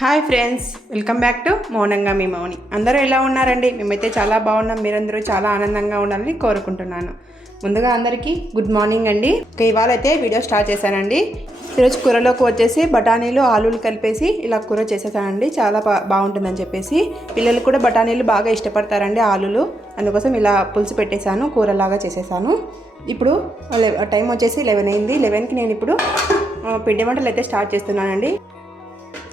Hi friends, welcome back to మౌనంగా మీ మౌని. అందరూ ఎలా ఉన్నారండి? మేమైతే చాలా బాగున్నాం. మీరందరూ చాలా ఆనందంగా ఉండాలని కోరుకుంటున్నాను. ముందుగా అందరికీ గుడ్ మార్నింగ్ అండి. ఇవాళ అయితే వీడియో స్టార్ట్ చేశానండి. ఈరోజు కూరలోకి వచ్చేసి బఠానీలు ఆలూలు కలిపేసి ఇలా కూర చేసేసానండి. చాలా బాగుంటుందని చెప్పేసి పిల్లలు కూడా బఠానీలు బాగా ఇష్టపడతారండి, ఆలూలు. అందుకోసం ఇలా పులుసు పెట్టేశాను, కూరలాగా చేసేసాను. ఇప్పుడు టైం వచ్చేసి 11 అయింది. 11కి నేను ఇప్పుడు పిండి వంటలు అయితే స్టార్ట్ చేస్తున్నానండి.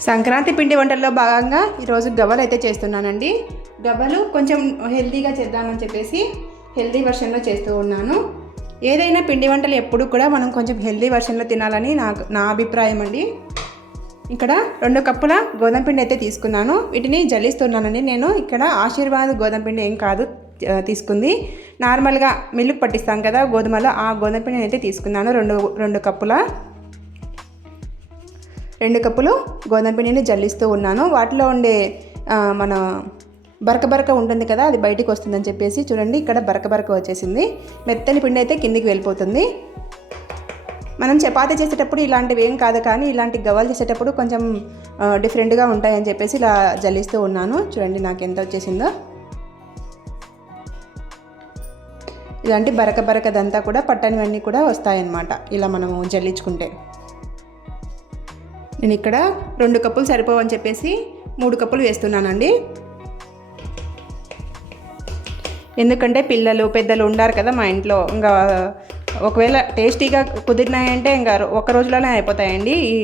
సంక్రాంతి పిండి వంటల్లో భాగంగా ఈరోజు గవ్వలు అయితే చేస్తున్నానండి. గవ్వలు కొంచెం హెల్తీగా చేద్దామని చెప్పేసి హెల్తీ వర్షన్లో చేస్తూ ఉన్నాను. ఏదైనా పిండి వంటలు ఎప్పుడు కూడా మనం కొంచెం హెల్తీ వర్షన్లో తినాలని నా అభిప్రాయం అండి. ఇక్కడ 2 కప్పుల గోధుమ పిండి అయితే తీసుకున్నాను. వీటిని జల్లిస్తున్నానండి. నేను ఇక్కడ ఆశీర్వాద్ గోధుమ పిండి ఏం కాదు తీసుకుంది, నార్మల్గా మిల్లుకు పట్టిస్తాం కదా గోధుమలో, ఆ గోధుమ పిండిని అయితే తీసుకున్నాను. 2 కప్పులు గోధుమ పిండిని జల్లిస్తూ ఉన్నాను. వాటిలో ఉండే మన బరక ఉంటుంది కదా, అది బయటికి వస్తుందని చెప్పేసి చూడండి, ఇక్కడ బరక వచ్చేసింది. మెత్తని పిండి అయితే కిందికి వెళ్ళిపోతుంది. మనం చపాతీ చేసేటప్పుడు ఇలాంటివి ఏం కాదు, కానీ ఇలాంటి గవ్వలు చేసేటప్పుడు కొంచెం డిఫరెంట్గా ఉంటాయని చెప్పేసి ఇలా జల్లిస్తూ ఉన్నాను. చూడండి నాకు ఎంత వచ్చేసిందో. ఇలాంటి బరకదంతా కూడా పట్టనివన్నీ కూడా వస్తాయన్నమాట ఇలా మనము జల్లించుకుంటే. నేను ఇక్కడ 2 కప్పులు సరిపోవని చెప్పేసి 3 కప్పులు వేస్తున్నానండి. ఎందుకంటే పిల్లలు పెద్దలు ఉండారు కదా మా ఇంట్లో. ఇంకా ఒకవేళ టేస్టీగా కుదిరినాయంటే ఇంకా ఒక రోజులోనే అయిపోతాయండి ఈ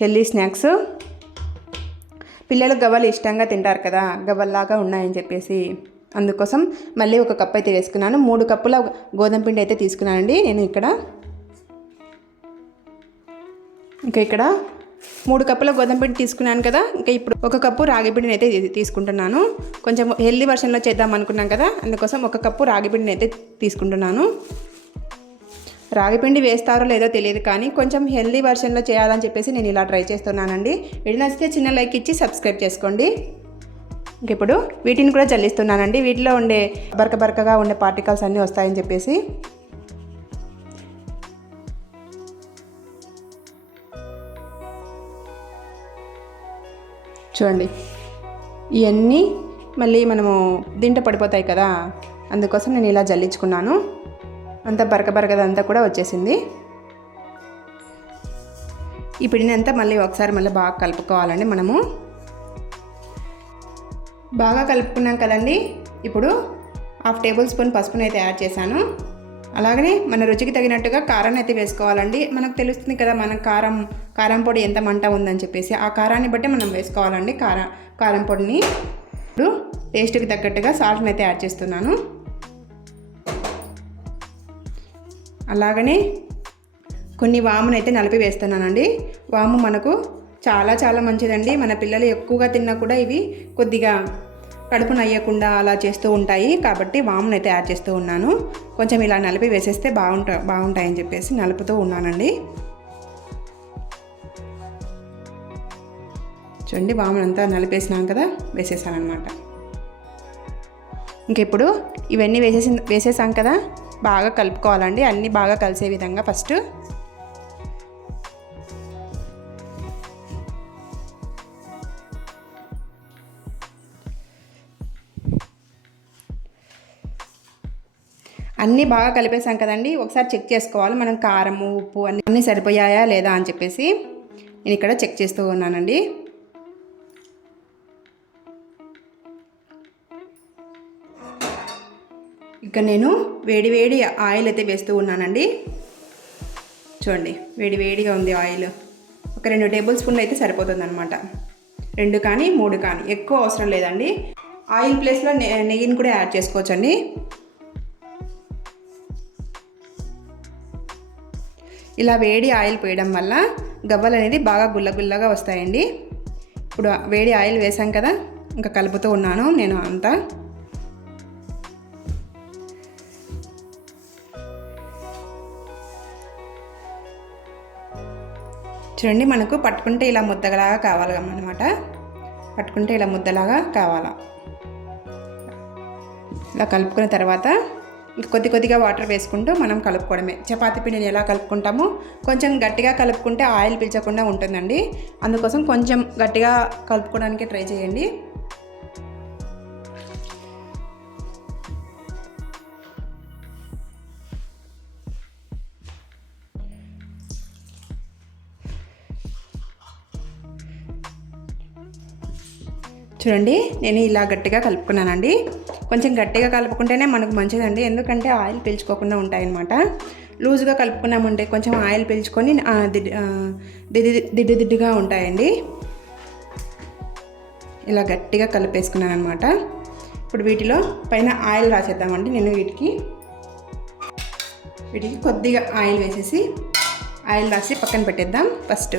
హెల్దీ స్నాక్స్. పిల్లలు గవ్వలు ఇష్టంగా తింటారు కదా, గవ్వల్లాగా ఉన్నాయని చెప్పేసి అందుకోసం మళ్ళీ 1 కప్ అయితే వేసుకున్నాను. 3 కప్పుల గోధుమ పిండి అయితే తీసుకున్నానండి నేను ఇక్కడ. ఇక్కడ 3 కప్పుల గోధుమ పిండి తీసుకున్నాను కదా, ఇంకా ఇప్పుడు 1 కప్పు రాగి పిండిని అయితే తీసుకుంటున్నాను. కొంచెం హెల్దీ వర్షన్లో చేద్దాం అనుకున్నాం కదా, అందుకోసం 1 కప్పు రాగి పిండిని అయితే తీసుకుంటున్నాను. రాగి పిండి వేస్తారో లేదో తెలియదు, కానీ కొంచెం హెల్దీ వర్షన్లో చేయాలని చెప్పేసి నేను ఇలా ట్రై చేస్తున్నానండి. వీడియో నచ్చితే చిన్న లైక్ ఇచ్చి సబ్స్క్రైబ్ చేసుకోండి. ఇంక ఇప్పుడు వీటిని కూడా జల్లిస్తున్నానండి. వీటిలో ఉండే బరకగా ఉండే పార్టికల్స్ అన్నీ వస్తాయని చెప్పేసి. చూడండి, ఇవన్నీ మళ్ళీ మనము దీంట్లో పడిపోతాయి కదా, అందుకోసం నేను ఇలా జల్లించుకున్నాను. అంతా బరకదంతా కూడా వచ్చేసింది. ఈ పిండిని అంతా మళ్ళీ ఒకసారి బాగా కలుపుకోవాలండి. మనము బాగా కలుపుకున్నాం కదండి. ఇప్పుడు 1/2 టేబుల్ స్పూన్ పసుపుని అయితే యాడ్ చేశాను. అలాగనే మన రుచికి తగినట్టుగా కారాన్ని అయితే వేసుకోవాలండి. మనకు తెలుస్తుంది కదా మన కారం పొడి ఎంత మంట ఉందని చెప్పేసి, ఆ కారాన్ని బట్టి మనం వేసుకోవాలండి కారం పొడిని. ఇప్పుడు టేస్ట్కి తగ్గట్టుగా సాల్ట్ని అయితే యాడ్ చేస్తున్నాను. అలాగనే కొన్ని వామును అయితే నలిపి వేస్తున్నానండి. వాము మనకు చాలా మంచిదండి. మన పిల్లలు ఎక్కువగా తిన్నా కూడా ఇవి కొద్దిగా కడుపు నయ్యకుండా అలా చేస్తూ ఉంటాయి, కాబట్టి వామును అయితే యాడ్ చేస్తూ ఉన్నాను. కొంచెం ఇలా నలిపి వేసేస్తే బాగుంటాయని చెప్పేసి నలుపుతూ ఉన్నానండి. చూడండి, వామును అంతా నలిపేసినాం కదా, వేసేసానమాట. ఇంక ఇప్పుడు ఇవన్నీ వేసేసాం కదా, బాగా కలుపుకోవాలండి. అన్నీ బాగా కలిసే విధంగా ఫస్ట్. అన్నీ బాగా కలిపేసాం కదండి, ఒకసారి చెక్ చేసుకోవాలి మనం కారము ఉప్పు అన్నీ సరిపోయాయా లేదా అని చెప్పేసి. నేను ఇక్కడ చెక్ చేస్తూ ఉన్నానండి. ఇక నేను వేడి ఆయిల్ అయితే వేస్తూ ఉన్నానండి. చూడండి, వేడిగా ఉంది ఆయిల్. ఒక 2 టేబుల్ స్పూన్లు అయితే సరిపోతుంది అనమాట. 2 కానీ 3 కానీ, ఎక్కువ అవసరం లేదండి. ఆయిల్ ప్లేస్లో నెయ్యిని కూడా యాడ్ చేసుకోవచ్చండి. ఇలా వేడి ఆయిల్ పోయడం వల్ల గవ్వలు అనేది బాగా గుల్లగా వస్తాయండి. ఇప్పుడు వేడి ఆయిల్ వేసాం కదా, ఇంకా కలుపుతూ ఉన్నాను నేను అంతా. చూడండి, మనకు పట్టుకుంటే ఇలా ముద్దలాగా కావాలన్నమాట. పట్టుకుంటే ఇలా ముద్దలాగా కావాలా. ఇలా కలుపుకున్న తర్వాత కొద్ది కొద్దిగా వాటర్ వేసుకుంటూ మనం కలుపుకోవడమే. చపాతీ పిండిని ఎలా కలుపుకుంటామో కొంచెం గట్టిగా కలుపుకుంటే ఆయిల్ పీల్చకుండా ఉంటుందండి. అందుకోసం కొంచెం గట్టిగా కలుపుకోవడానికి ట్రై చేయండి. చూడండి, నేను ఇలా గట్టిగా కలుపుకున్నానండి. కొంచెం గట్టిగా కలుపుకుంటేనే మనకు మంచిదండి, ఎందుకంటే ఆయిల్ పీల్చుకోకుండా ఉంటాయన్నమాట. లూజ్గా కలుపుకున్నామంటే కొంచెం ఆయిల్ పీల్చుకొని దిడ్డుగా ఉంటాయండి. ఇలా గట్టిగా కలిపేసుకున్నాను అనమాట. ఇప్పుడు వీటిలో పైన ఆయిల్ రాసేద్దామండి. నేను వీటికి కొద్దిగా ఆయిల్ వేసేసి ఆయిల్ రాసి పక్కన పెట్టేద్దాం. ఫస్ట్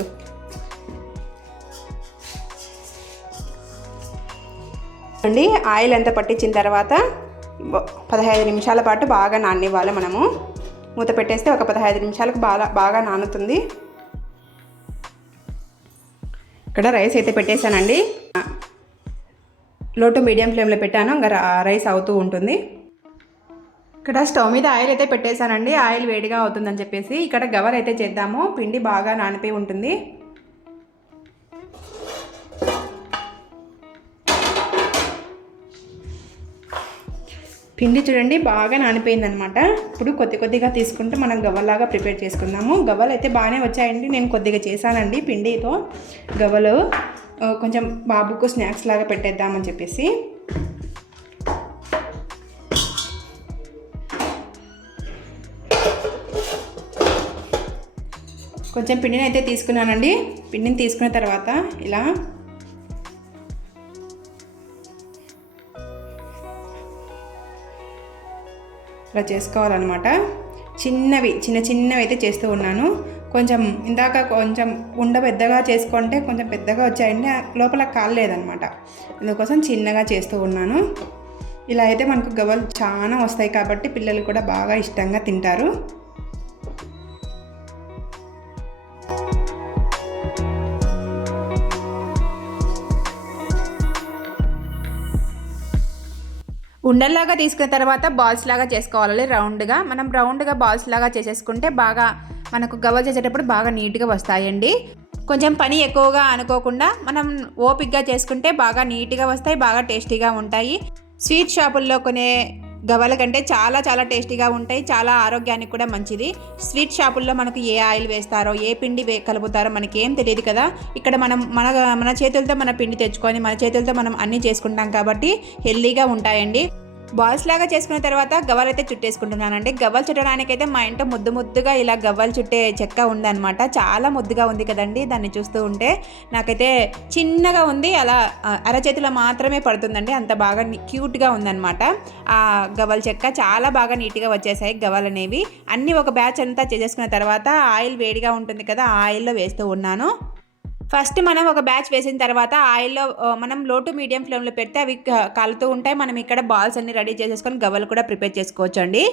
అండి ఆయిల్ అంతా పట్టించిన తర్వాత 15 నిమిషాల పాటు బాగా నాననివ్వాలి. మనము మూత పెట్టేస్తే ఒక 15 నిమిషాలకు బాగా నానుతుంది. ఇక్కడ రైస్ అయితే పెట్టేశానండి. లో టు మీడియం ఫ్లేమ్లో పెట్టాను. ఇంకా రైస్ అవుతూ ఉంటుంది. ఇక్కడ స్టవ్ మీద ఆయిల్ అయితే పెట్టేశానండి. ఆయిల్ వేడిగా అవుతుందని చెప్పేసి ఇక్కడ గవర్ అయితే చేద్దాము. పిండి బాగా నానిపోయి ఉంటుంది. పిండి చూడండి బాగా నానిపోయిందనమాట. ఇప్పుడు కొద్దిగా తీసుకుంటే మనం గవ్వలాగా ప్రిపేర్ చేసుకుందాము. గవ్వలు అయితే బాగానే వచ్చాయండి. నేను కొద్దిగా చేశానండి పిండితో గవ్వలు. కొంచెం బాబుకు స్నాక్స్ లాగా పెట్టేద్దామని చెప్పేసి కొంచెం పిండిని అయితే తీసుకున్నానండి. పిండిని తీసుకున్న తర్వాత ఇలా చేసుకోవాలన్నమాట. చిన్నవి అయితే చేస్తూ ఉన్నాను. కొంచెం ఇందాక కొంచెం పెద్దగా చేసుకుంటే కొంచెం పెద్దగా వచ్చాయండి, లోపల కాలేదన్నమాట. అందుకోసం చిన్నగా చేస్తూ ఉన్నాను. ఇలా అయితే మనకు గవ్వలు చాలా వస్తాయి కాబట్టి పిల్లలు కూడా బాగా ఇష్టంగా తింటారు. ఉండల్లాగా తీసుకున్న తర్వాత బాల్స్ లాగా చేసుకోవాలి. మనం రౌండ్గా బాల్స్ లాగా చేసేసుకుంటే బాగా మనకు గవ్వలు చేసేటప్పుడు బాగా నీట్గా వస్తాయండి. కొంచెం పని ఎక్కువగా అనుకోకుండా మనం ఓపిక్గా చేసుకుంటే బాగా నీట్గా వస్తాయి, బాగా టేస్టీగా ఉంటాయి. స్వీట్ షాపుల్లో కొనే గవ్వల కంటే చాలా టేస్టీగా ఉంటాయి. చాలా ఆరోగ్యానికి కూడా మంచిది. స్వీట్ షాపుల్లో మనకు ఏ ఆయిల్ వేస్తారో ఏ పిండి కలుపుతారో మనకేం తెలియదు కదా. ఇక్కడ మనం మన చేతులతో మన పిండి తెచ్చుకొని మన చేతులతో మనం అన్నీ చేసుకుంటాం కాబట్టి హెల్తీగా ఉంటాయండి. బాల్స్ లాగా చేసుకున్న తర్వాత గవ్వలు అయితే చుట్టేసుకుంటున్నానండి. గవ్వలు చుట్టడానికైతే మా ఇంట్లో ముద్దుగా ఇలా గవ్వలు చుట్టే చెక్క ఉందన్నమాట. చాలా ముద్దుగా ఉంది కదండి. దాన్ని చూస్తూ ఉంటే నాకైతే చిన్నగా ఉంది, అలా అరచేతిలో మాత్రమే పడుతుందండి. అంత బాగా క్యూట్గా ఉందన్నమాట. ఆ గవ్వల చెక్క చాలా బాగా నీట్గా వచ్చేసాయి గవ్వలు అనేవి. అన్నీ ఒక బ్యాచ్ అంతా చేసేసుకున్న తర్వాత ఆయిల్ వేడిగా ఉంటుంది కదా, ఆయిల్లో వేస్తూ ఉన్నాను. ఫస్ట్ మనం ఒక బ్యాచ్ వేసిన తర్వాత ఆయిల్లో మనం లో టు మీడియం ఫ్లేమ్లో పెడితే అవి కాలుతూ ఉంటాయి. మనం ఇక్కడ బాల్స్ అన్ని రెడీ చేసేసుకొని గవ్వలు కూడా ప్రిపేర్ చేసుకోవచ్చు అండి.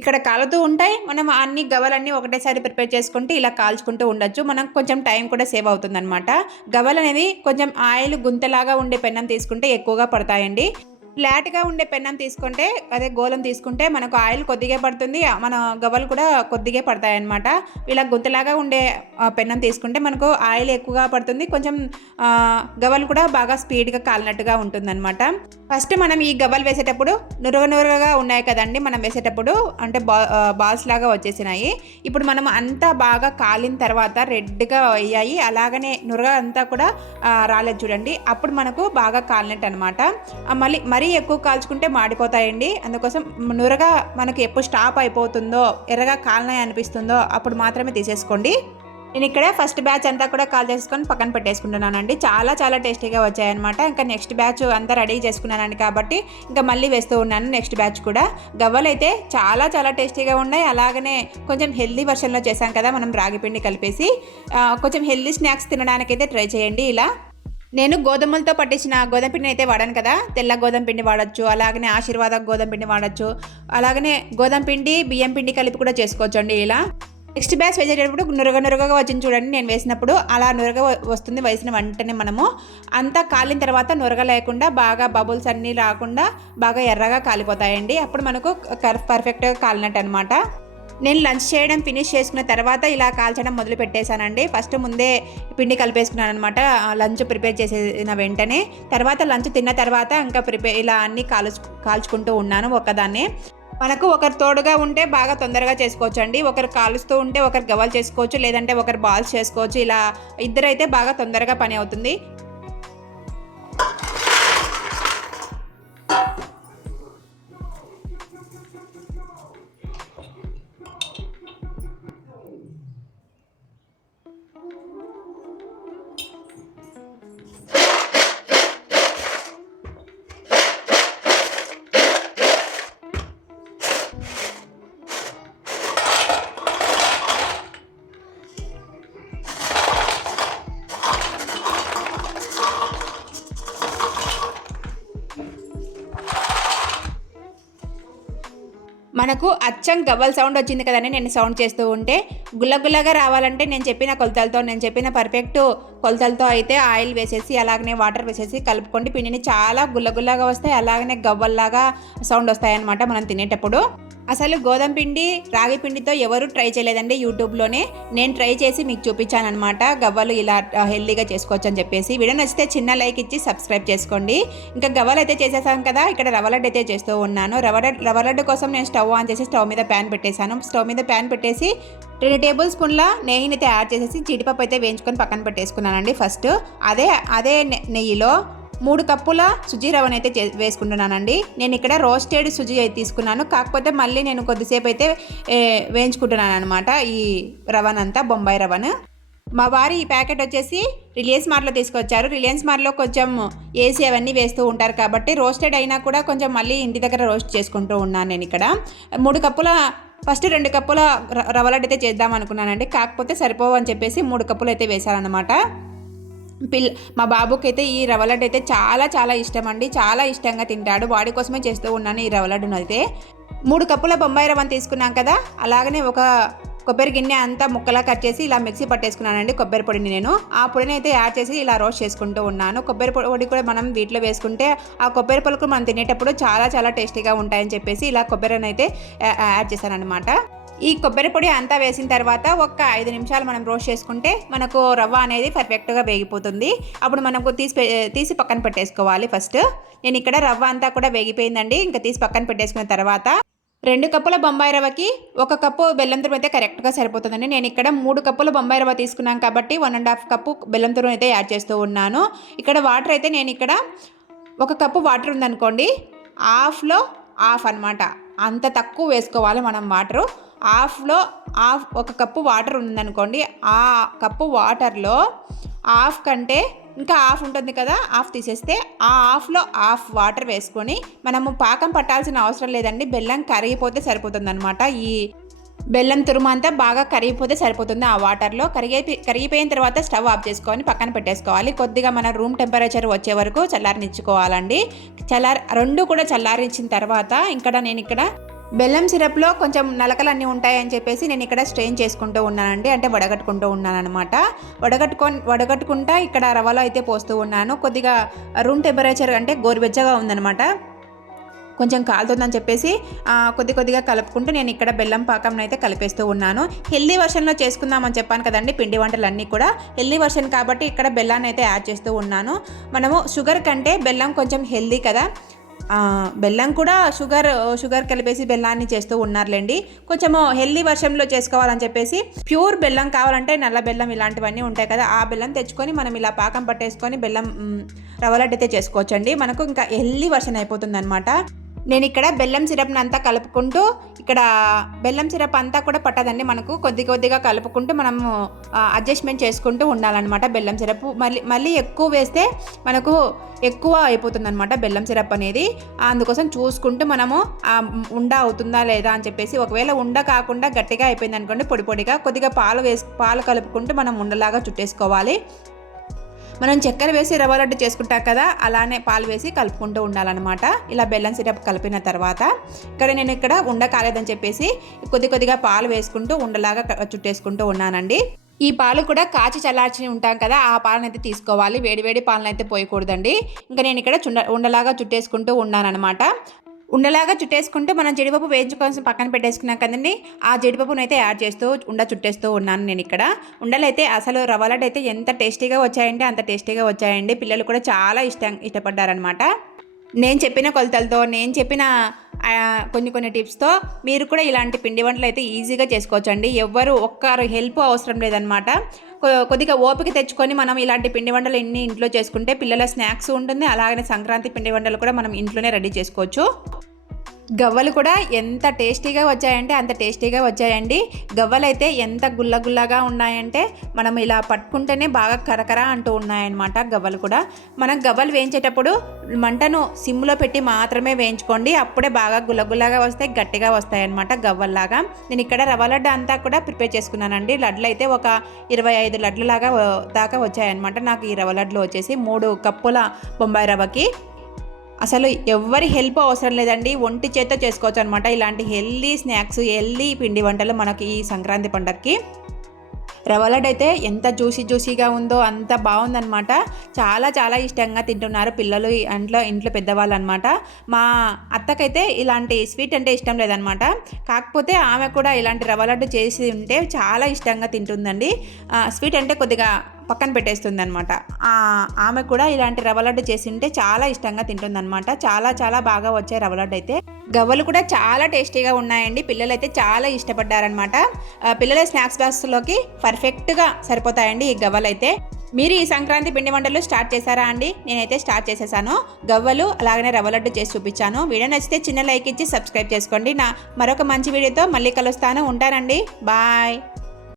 ఇక్కడ కాలుతూ ఉంటాయి. మనం అన్ని గవ్వలన్నీ ఒకటేసారి ప్రిపేర్ చేసుకుంటే ఇలా కాల్చుకుంటూ ఉండొచ్చు. మనం కొంచెం టైం కూడా సేవ్ అవుతుంది అనమాట. గవ్వలు అనేది కొంచెం ఆయిల్ గుంతలాగా ఉండే పెన్నం తీసుకుంటే ఎక్కువగా పడతాయండి. ఫ్లాట్గా ఉండే పెన్నం తీసుకుంటే, అదే గోళం తీసుకుంటే మనకు ఆయిల్ కొద్దిగా పడుతుంది, మన గవ్వలు కూడా కొద్దిగా పడతాయి అన్నమాట. ఇలా గుంతలాగా ఉండే పెన్నం తీసుకుంటే మనకు ఆయిల్ ఎక్కువగా పడుతుంది, కొంచెం గవ్వలు కూడా బాగా స్పీడ్గా కాలినట్టుగా ఉంటుందన్నమాట. ఫస్ట్ మనం ఈ గవ్వలు వేసేటప్పుడు నురగగా ఉన్నాయి కదండి, మనం వేసేటప్పుడు అంటే బాల్స్ లాగా వచ్చేసినాయి. ఇప్పుడు మనం అంతా బాగా కాలిన తర్వాత రెడ్గా అయ్యాయి, అలాగనే నురగ అంతా కూడా రాలేదు చూడండి. అప్పుడు మనకు బాగా కాలినట్టు అనమాట. మరీ ఎక్కువ కాల్చుకుంటే మాడిపోతాయండి. అందుకోసం నురగా మనకి ఎప్పుడు స్టాప్ అయిపోతుందో, ఎర్రగా కాలనాయి అనిపిస్తుందో అప్పుడు మాత్రమే తీసేసుకోండి. నేను ఇక్కడ ఫస్ట్ బ్యాచ్ అంతా కూడా కాల్ చేసుకొని పక్కన పెట్టేసుకుంటున్నానండి. చాలా టేస్టీగా వచ్చాయన్నమాట. ఇంకా నెక్స్ట్ బ్యాచ్ అంతా రెడీ చేసుకున్నానండి కాబట్టి ఇంకా మళ్ళీ వేస్తూ ఉన్నాను నెక్స్ట్ బ్యాచ్ కూడా. గవ్వలు అయితే చాలా టేస్టీగా ఉన్నాయి. అలాగనే కొంచెం హెల్దీ వర్షన్లో చేశాం కదా మనం, రాగి పిండి కలిపేసి కొంచెం హెల్దీ స్నాక్స్ తినడానికైతే ట్రై చేయండి ఇలా. నేను గోధుమలతో పట్టించిన గోధుమ పిండిని అయితే వాడాను కదా, తెల్ల గోధుమ పిండి వాడచ్చు, అలాగనే ఆశీర్వాద గోధుమ పిండి వాడచ్చు, అలాగనే గోధుమ పిండి బియ్యం పిండి కలిపి కూడా చేసుకోవచ్చు అండి. ఇలా నెక్స్ట్ బ్యాచ్ వేసేటప్పుడు నురగగా వచ్చింది చూడండి, నేను వేసినప్పుడు అలా నురగ వస్తుంది. వేసిన వెంటనే మనము అంతా కాలిన తర్వాత నురగ లేకుండా బాగా బబుల్స్ అన్నీ రాకుండా బాగా ఎర్రగా కాలిపోతాయండి. అప్పుడు మనకు పర్ఫెక్ట్గా కాలినట్టు అనమాట. నేను లంచ్ చేయడం ఫినిష్ చేసుకున్న తర్వాత ఇలా కాల్చడం మొదలు పెట్టేశానండి. ఫస్ట్ ముందే పిండి కలిపేసుకున్నాను అనమాట లంచ్ ప్రిపేర్ చేసిన వెంటనే. తర్వాత లంచ్ తిన్న తర్వాత ఇంకా ఇలా అన్నీ కాల్చుకుంటూ ఉన్నాను ఒకదాన్ని. మనకు ఒకరు తోడుగా ఉంటే బాగా తొందరగా చేసుకోవచ్చు అండి. ఒకరు కాలుస్తూ ఉంటే ఒకరు గవ్వలు చేసుకోవచ్చు, లేదంటే ఒకరు బాల్స్ చేసుకోవచ్చు. ఇలా ఇద్దరైతే బాగా తొందరగా పని అవుతుంది. మనకు అచ్చం గవ్వల సౌండ్ వచ్చింది కదండి నేను సౌండ్ చేస్తూ ఉంటే. గుల్లగుల్లగా రావాలంటే నేను చెప్పిన పర్ఫెక్ట్ కొలతలతో అయితే ఆయిల్ వేసేసి అలాగనే వాటర్ వేసేసి కలుపుకోండి. పిండిని చాలా గుల్లగుల్లగా వస్తాయి, అలాగనే గవ్వల్లాగా సౌండ్ వస్తాయి అన్నమాట మనం తినేటప్పుడు. అసలు గోధుమ పిండి రాగి పిండితో ఎవరు ట్రై చేయలేదండి యూట్యూబ్లోనే. నేను ట్రై చేసి మీకు చూపించాను అనమాట గవ్వలు ఇలా హెల్దీగా చేసుకోవచ్చు అని చెప్పేసి. వీడియో నచ్చితే చిన్న లైక్ ఇచ్చి సబ్స్క్రైబ్ చేసుకోండి. ఇంకా గవ్వలు అయితే చేసేసాం కదా, ఇక్కడ రవ్వ లడ్డు అయితే చేస్తూ ఉన్నాను. రవ్వ లడ్డు కోసం నేను స్టవ్ ఆన్ చేసి స్టవ్ మీద ప్యాన్ పెట్టేశాను. స్టవ్ మీద ప్యాన్ పెట్టేసి 2 టేబుల్ స్పూన్ల నెయ్యిని అయితే యాడ్ చేసేసి జీడిపప్పు అయితే వేయించుకొని పక్కన పెట్టేసుకున్నానండి. ఫస్ట్ అదే నెయ్యిలో 3 కప్పుల సుజీ రవ్వను అయితే వేసుకుంటున్నానండి. నేను ఇక్కడ రోస్టెడ్ సుజీ అయితే తీసుకున్నాను, కాకపోతే మళ్ళీ నేను కొద్దిసేపు అయితే వేయించుకుంటున్నాను అనమాట ఈ రవ్వనంతా, బొంబాయి రవ్వను. మా వారి ఈ ప్యాకెట్ వచ్చేసి రిలయన్స్ మార్ట్లో తీసుకొచ్చారు. రిలయన్స్ మార్ట్లో కొంచెం ఏసీ అవన్నీ వేస్తూ ఉంటారు కాబట్టి రోస్టెడ్ అయినా కూడా కొంచెం మళ్ళీ ఇంటి దగ్గర రోస్ట్ చేసుకుంటూ ఉన్నాను నేను ఇక్కడ. 3 కప్పుల ఫస్ట్ 2 కప్పుల రవ్వ లడ్డు అయితే చేద్దాం అనుకున్నానండి, కాకపోతే సరిపోవు అని చెప్పేసి 3 కప్పులు అయితే వేశారనమాట. మా బాబుకి అయితే ఈ రవ్వ లడ్డు అయితే చాలా చాలా ఇష్టం అండి, చాలా ఇష్టంగా తింటాడు. వాడి కోసమే చేస్తూ ఉన్నాను ఈ రవ్వ లడ్డును అయితే. 3 కప్పుల బొంబాయి రవ్వను తీసుకున్నాం కదా, అలాగనే ఒక కొబ్బరి గిన్నె అంతా ముక్కలా కట్ చేసి ఇలా మిక్సీ పట్టేసుకున్నానండి కొబ్బరి పొడిని. నేను ఆ పొడిని అయితే యాడ్ చేసి ఇలా రోస్ట్ చేసుకుంటూ ఉన్నాను. కొబ్బరి పొడి కూడా మనం వీటిలో వేసుకుంటే ఆ కొబ్బరి పలుకులు మనం తినేటప్పుడు చాలా చాలా టేస్టీగా ఉంటాయని చెప్పేసి ఇలా కొబ్బరిని అయితే యాడ్ చేశాను అనమాట. ఈ కొబ్బరి పొడి అంతా వేసిన తర్వాత ఒక 5 నిమిషాలు మనం రోస్ట్ చేసుకుంటే మనకు రవ్వ అనేది పర్ఫెక్ట్గా వేగిపోతుంది. అప్పుడు మనకు తీసి పక్కన పెట్టేసుకోవాలి. ఫస్ట్ నేను ఇక్కడ రవ్వ అంతా కూడా వేగిపోయిందండి, ఇంకా తీసి పక్కన పెట్టేసుకున్న తర్వాత 2 కప్పుల బొంబాయి రవ్వకి 1 కప్పు బెల్లం తురుము అయితే కరెక్ట్గా సరిపోతుందండి. నేను ఇక్కడ 3 కప్పుల బొంబాయి రవ్వ తీసుకున్నాను కాబట్టి 1.5 కప్పు బెల్లం తురుము అయితే యాడ్ చేస్తూ ఉన్నాను. ఇక్కడ వాటర్ అయితే నేను ఇక్కడ 1 కప్పు వాటర్ ఉందనుకోండి, హాఫ్లో హాఫ్ అనమాట, అంత తక్కువ వేసుకోవాలి మనం వాటరు. హాఫ్లో హాఫ్ 1 కప్పు వాటర్ ఉందనుకోండి, ఆ కప్పు వాటర్లో హాఫ్ కంటే ఇంకా హాఫ్ ఉంటుంది కదా, హాఫ్ తీసేస్తే ఆ హాఫ్లో హాఫ్ వాటర్ వేసుకొని మనము పాకం పట్టాల్సిన అవసరం లేదండి. బెల్లం కరిగిపోతే సరిపోతుంది అనమాట. ఈ బెల్లం తురుము అంతా బాగా కరిగిపోతే సరిపోతుంది ఆ వాటర్లో. కరిగిపోయిన తర్వాత స్టవ్ ఆఫ్ చేసుకొని పక్కన పెట్టేసుకోవాలి. కొద్దిగా మన రూమ్ టెంపరేచర్ వచ్చే వరకు చల్లారనిచ్చుకోవాలండి. రెండు కూడా చల్లారించిన తర్వాత నేను ఇక్కడ బెల్లం సిరప్లో కొంచెం నలకలన్నీ ఉంటాయని చెప్పేసి నేను ఇక్కడ స్ట్రెయిన్ చేసుకుంటూ ఉన్నానండి, అంటే వడగట్టుకుంటూ ఉన్నాను అనమాట. వడగట్టుకుంటా ఇక్కడ రవ్వలో అయితే పోస్తూ ఉన్నాను. కొద్దిగా రూమ్ టెంపరేచర్ అంటే గోరువెచ్చగా ఉందనమాట, కొంచెం కాలుతుందని చెప్పేసి కొద్దిగా కలుపుకుంటూ నేను ఇక్కడ బెల్లం పాకం అయితే కలిపేస్తూ ఉన్నాను. హెల్దీ వర్షన్లో చేసుకుందామని చెప్పాను కదండి, పిండి వంటలన్నీ కూడా హెల్దీ వర్షన్ కాబట్టి ఇక్కడ బెల్లాన్ని అయితే యాడ్ చేస్తూ ఉన్నాను. మనము షుగర్ కంటే బెల్లం కొంచెం హెల్దీ కదా, బెల్లం కూడా షుగర్ కలిపేసి బెల్లాన్ని చేస్తూ ఉన్నారులేండి. కొంచెము హెల్దీ వర్షన్లో చేసుకోవాలని చెప్పేసి ప్యూర్ బెల్లం కావాలంటే నల్ల బెల్లం ఇలాంటివన్నీ ఉంటాయి కదా, ఆ బెల్లం తెచ్చుకొని మనం ఇలా పాకం పట్టేసుకొని బెల్లం రవ్వ లడ్డు అయితే చేసుకోవచ్చండి. మనకు ఇంకా హెల్దీ వర్షన్ అయిపోతుంది అనమాట. నేను ఇక్కడ బెల్లం సిరప్ని అంతా కలుపుకుంటూ, ఇక్కడ బెల్లం సిరప్ అంతా కూడా పట్టదండి, మనకు కొద్దిగా కలుపుకుంటూ మనము అడ్జస్ట్మెంట్ చేసుకుంటూ ఉండాలన్నమాట. బెల్లం సిరప్ మళ్ళీ ఎక్కువ వేస్తే మనకు ఎక్కువ అయిపోతుంది అనమాట బెల్లం సిరప్ అనేది. అందుకోసం చూసుకుంటూ మనము ఉండ అవుతుందా లేదా అని చెప్పేసి, ఒకవేళ ఉండ కాకుండా గట్టిగా అయిపోయింది అనుకోండి పొడిగా కొద్దిగా పాలు కలుపుకుంటూ మనం ఉండలాగా చుట్టేసుకోవాలి. మనం చక్కెర వేసి రవ్వ లడ్డు చేసుకుంటాం కదా, అలానే పాలు వేసి కలుపుకుంటూ ఉండాలన్నమాట. ఇలా బెల్లం సిరప్ కలిపిన తర్వాత నేను ఇక్కడ ఉండ కాలేదని చెప్పేసి కొద్దిగా పాలు వేసుకుంటూ ఉండలాగా చుట్టేసుకుంటూ ఉన్నానండి. ఈ పాలు కూడా కాచి చల్లార్చి ఉంటాం కదా, ఆ పాలను అయితే తీసుకోవాలి. వేడివేడి పాలను అయితే పోయకూడదండి. ఇంకా నేను ఇక్కడ ఉండలాగా చుట్టేసుకుంటూ ఉన్నానన్నమాట. ఉండలాగా చుట్టేసుకుంటూ మనం జీడిపప్పు వేయించుకోవాల్సిన పక్కన పెట్టేసుకున్నాం కదండి, ఆ జీడిపప్పును అయితే యాడ్ చేస్తూ చుట్టేస్తూ ఉన్నాను నేను ఇక్కడ. ఉండలు అయితే అసలు రవ్వ లడ్డు అయితే ఎంత టేస్టీగా వచ్చాయంటే అంత టేస్టీగా వచ్చాయండి. పిల్లలు కూడా చాలా ఇష్టపడ్డారనమాట. నేను చెప్పిన కొలతలతో, నేను చెప్పిన కొన్ని టిప్స్తో మీరు కూడా ఇలాంటి పిండి వంటలు అయితే ఈజీగా చేసుకోవచ్చండి. ఎవ్వరు ఒక్కరు హెల్ప్ అవసరం లేదనమాట. కొద్దిగా ఓపిక తెచ్చుకొని మనం ఇలాంటి పిండి వంటలు ఎన్ని ఇంట్లో చేసుకుంటే పిల్లల స్నాక్స్ ఉంటుంది. అలాగే సంక్రాంతి పిండి వంటలు కూడా మనం ఇంట్లోనే రెడీ చేసుకోవచ్చు. గవ్వలు కూడా ఎంత టేస్టీగా వచ్చాయంటే అంత టేస్టీగా వచ్చాయండి. గవ్వలు అయితే ఎంత గుల్లగా ఉన్నాయంటే మనం ఇలా పట్టుకుంటేనే బాగా కరకర అంటూ ఉన్నాయన్నమాట. గవ్వలు కూడా మనం గవ్వలు వేయించేటప్పుడు మంటను సిమ్లో పెట్టి మాత్రమే వేయించుకోండి. అప్పుడే బాగా గుల్లగా వస్తాయి, గట్టిగా వస్తాయి అన్నమాట గవ్వల్లాగా. నేను ఇక్కడ రవ్వ లడ్డు అంతా కూడా ప్రిపేర్ చేసుకున్నానండి. లడ్లు అయితే ఒక 25 లడ్లు దాకా వచ్చాయన్నమాట. నాకు ఈ రవ్వ లడ్లు వచ్చేసి 3 కప్పుల బొంబాయి రవ్వకి. అసలు ఎవ్వరి హెల్ప్ అవసరం లేదండి, ఒంటి చేత్తో చేసుకోవచ్చు అనమాట. ఇలాంటి హెల్దీ స్నాక్స్, హెల్దీ పిండి వంటలు మనకి ఈ సంక్రాంతి పండగకి. రవ్వ లడ్డు అయితే ఎంత జ్యూసీగా ఉందో అంత బాగుందనమాట. చాలా ఇష్టంగా తింటున్నారు పిల్లలు, ఇంట్లో పెద్దవాళ్ళు అనమాట. మా అత్తకైతే ఇలాంటి స్వీట్ అంటే ఇష్టం లేదనమాట. కాకపోతే ఆమె కూడా ఇలాంటి రవ్వ లడ్డు చేసి ఉంటే చాలా ఇష్టంగా తింటుందండి. స్వీట్ అంటే కొద్దిగా పక్కన పెట్టేస్తుంది అనమాట. ఆమె కూడా ఇలాంటి రవ్వ లడ్డు చేసి ఉంటే చాలా ఇష్టంగా తింటుందన్నమాట. చాలా బాగా వచ్చాయి రవ్వ లడ్డు అయితే. గవ్వలు కూడా చాలా టేస్టీగా ఉన్నాయండి. పిల్లలు అయితే చాలా ఇష్టపడ్డారనమాట. పిల్లల స్నాక్స్ బాక్స్లోకి పర్ఫెక్ట్గా సరిపోతాయండి ఈ గవ్వలు అయితే. మీరు ఈ సంక్రాంతి పిండి వంటలు స్టార్ట్ చేశారా అండి? నేనైతే స్టార్ట్ చేసేసాను. గవ్వలు అలాగనే రవ్వ లడ్డు చేసి చూపించాను. వీడియో నచ్చితే చిన్న లైక్ ఇచ్చి సబ్స్క్రైబ్ చేసుకోండి. మరొక మంచి వీడియోతో మళ్ళీ కలుస్తాను. ఉంటానండి. బాయ్.